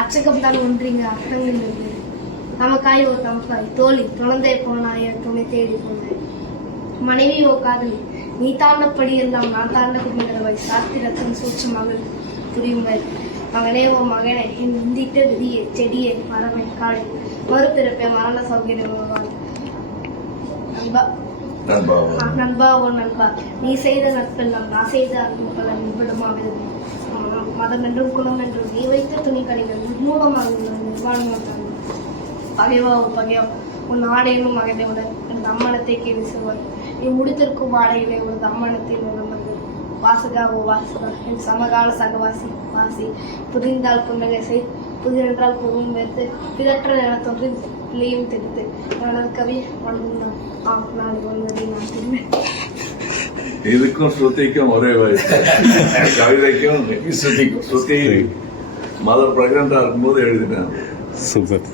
அச்சகம் தான் ஒன்றிங்க அர்த்தங்கள் நமக்காய் ஓ தமக்காய் தோழி துணந்தே போனாய துணை தேடி போனாய் மனைவி ஓ காதலி நீ தாண்டப்படி எல்லாம் நான் தாண்ட கும்பிடுறவை சாத்திரத்தின் சூட்சமாக புரியுங்கள் மகனே ஓ மகனே என் இந்திட்ட விதியே செடியே மரமே காளை மறுபிறப்பே மரண சௌகரியம் நண்பா நண்பா ஓ நண்பா நீ செய்த நட்பெல்லாம் நான் செய்த அன்புகளை நிபிடமாக மதம் என்றும் குலம் என்றும் நீ வைத்த துணி கடைகள் நிர்மூலமாக நிர்வாணமாக பகைவா ஓ பகைவா உன் ஆடையிலும் மகனையுடன் என் அம்மனத்தை கேள்வி செய்வாய் நீ முடித்திருக்கும் ஆடையிலே ஒரு அம்மனத்தை நிலமது வாசகா ஓ வாசகா என் சமகால சகவாசி வாசி புதிந்தால் புன்னகை செய் புதிரென்றால் பூவும் வைத்து பிதற்ற என தோன்றி பிள்ளையும் தெரித்து எனது கவி வளர்ந்தான் நாளை வந்ததை நான் திரும்பேன். இதுக்கும் ஸ்ருதிக்கும் ஒரே வயசு. கவிதைக்கும் ஸ்ருதி மதர் பிரெக்னண்டா இருக்கும்போது எழுதினேன். சூப்பர்.